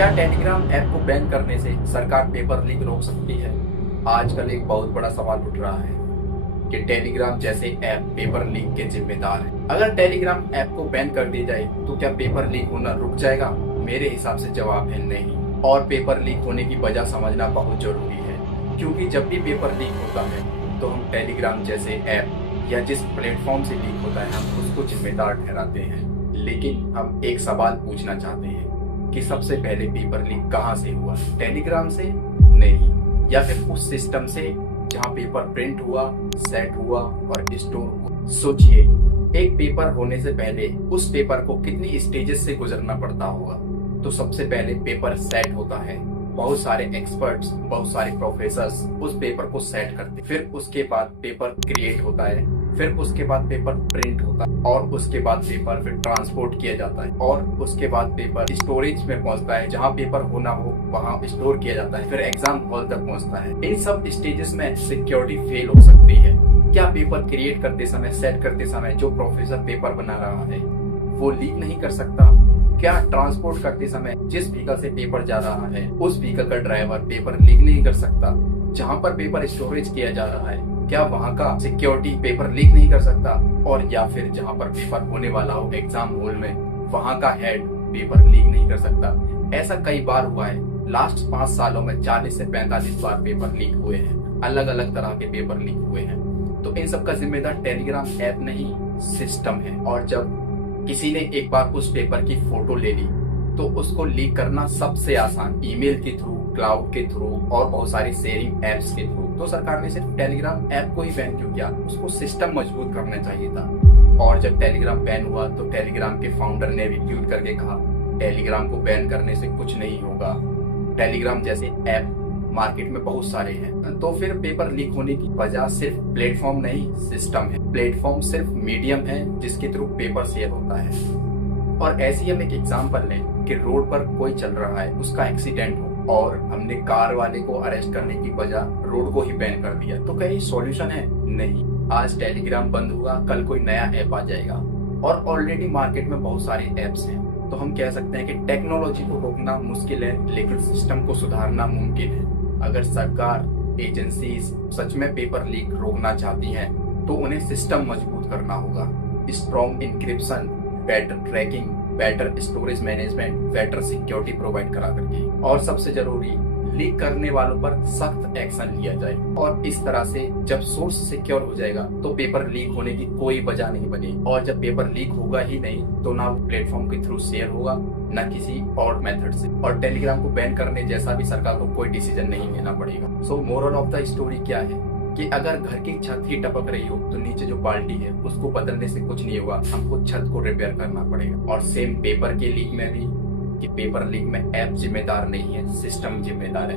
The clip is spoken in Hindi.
क्या टेलीग्राम ऐप को बैन करने से सरकार पेपर लीक रोक सकती है? आजकल एक बहुत बड़ा सवाल उठ रहा है कि टेलीग्राम जैसे ऐप पेपर लीक के जिम्मेदार है। अगर टेलीग्राम ऐप को बैन कर दी जाए तो क्या पेपर लीक होना रुक जाएगा? मेरे हिसाब से जवाब है नहीं। और पेपर लीक होने की वजह समझना बहुत जरूरी है, क्योंकि जब भी पेपर लीक होता है तो हम टेलीग्राम जैसे ऐप या जिस प्लेटफॉर्म से लीक होता है हम उसको जिम्मेदार ठहराते हैं। लेकिन हम एक सवाल पूछना चाहते हैं कि सबसे पहले पेपर लीक कहाँ से हुआ? टेलीग्राम से? नहीं। या फिर उस सिस्टम से जहाँ पेपर प्रिंट हुआ, सेट हुआ और स्टोर हुआ? सोचिए, एक पेपर होने से पहले उस पेपर को कितनी स्टेजेस से गुजरना पड़ता होगा। तो सबसे पहले पेपर सेट होता है, बहुत सारे एक्सपर्ट्स, बहुत सारे प्रोफेसर्स उस पेपर को सेट करते हैं। फिर उसके बाद पेपर क्रिएट होता है, फिर उसके बाद पेपर प्रिंट होता है और उसके बाद पेपर फिर ट्रांसपोर्ट किया जाता है और उसके बाद पेपर स्टोरेज में पहुंचता है, जहां पेपर होना हो वहां स्टोर किया जाता है, फिर एग्जाम हॉल तक पहुंचता है। इन सब स्टेजेस में सिक्योरिटी फेल हो सकती है। क्या पेपर क्रिएट करते समय, सेट करते समय जो प्रोफेसर पेपर बना रहा है वो लीक नहीं कर सकता? क्या ट्रांसपोर्ट करते समय जिस व्हीकल से पेपर जा रहा है उस व्हीकल का ड्राइवर पेपर लीक नहीं कर सकता? जहां पर पेपर स्टोरेज किया जा रहा है क्या वहां का सिक्योरिटी पेपर लीक नहीं कर सकता? और या फिर जहां पर पेपर होने वाला हो एग्जाम हॉल में वहां का हेड पेपर लीक नहीं कर सकता? ऐसा कई बार हुआ है। लास्ट 5 सालों में 40 से 45 बार पेपर लीक हुए हैं। अलग अलग तरह के पेपर लीक हुए हैं। तो इन सब का जिम्मेदार टेलीग्राम ऐप नहीं, सिस्टम है। और जब किसी ने एक बार उस पेपर की फोटो ले ली तो उसको लीक करना सबसे आसान, ईमेल के थ्रू, क्लाउड के थ्रू और बहुत सारी शेयरिंग एप्स के थ्रू। तो सरकार ने सिर्फ टेलीग्राम ऐप को ही बैन क्यों किया? उसको सिस्टम मजबूत करना चाहिए था। और जब टेलीग्राम बैन हुआ तो टेलीग्राम के फाउंडर ने भी ट्वीट करके कहा टेलीग्राम को बैन करने से कुछ नहीं होगा, टेलीग्राम जैसे ऐप मार्केट में बहुत सारे हैं। तो फिर पेपर लीक होने की वजह सिर्फ प्लेटफॉर्म नहीं, सिस्टम है। प्लेटफॉर्म सिर्फ मीडियम है जिसके थ्रू पेपर शेयर होता है। और ऐसे ही हम एक एग्जांपल लें कि रोड पर कोई चल रहा है, उसका एक्सीडेंट हो और हमने कार वाले को अरेस्ट करने की वजह रोड को ही बैन कर दिया, तो क्या ये सॉल्यूशन है? नहीं। आज टेलीग्राम बंद हुआ, कल कोई नया ऐप आ जाएगा और ऑलरेडी मार्केट में बहुत सारे ऐप्स हैं। तो हम कह सकते हैं कि टेक्नोलॉजी को रोकना मुश्किल है लेकिन सिस्टम को सुधारना मुमकिन है। अगर सरकार, एजेंसीज सच में पेपर लीक रोकना चाहती हैं तो उन्हें सिस्टम मजबूत करना होगा। Strong encryption, better tracking, better storage management, better security provide करा करके, और सबसे जरूरी लीक करने वालों पर सख्त एक्शन लिया जाए। और इस तरह से जब सोर्स सिक्योर हो जाएगा तो पेपर लीक होने की कोई वजह नहीं बनेगी। और जब पेपर लीक होगा ही नहीं तो ना प्लेटफॉर्म के थ्रू शेयर होगा ना किसी और मेथड से। और टेलीग्राम को बैन करने जैसा भी सरकार को कोई डिसीजन नहीं लेना पड़ेगा। सो मोरल ऑफ द स्टोरी क्या है कि अगर घर की छत ही टपक रही हो तो नीचे जो बाल्टी है उसको बदलने से कुछ नहीं होगा, हमको छत को रिपेयर करना पड़ेगा। और सेम पेपर के लीक में भी कि पेपर लीक में ऐप जिम्मेदार नहीं है, सिस्टम जिम्मेदार है।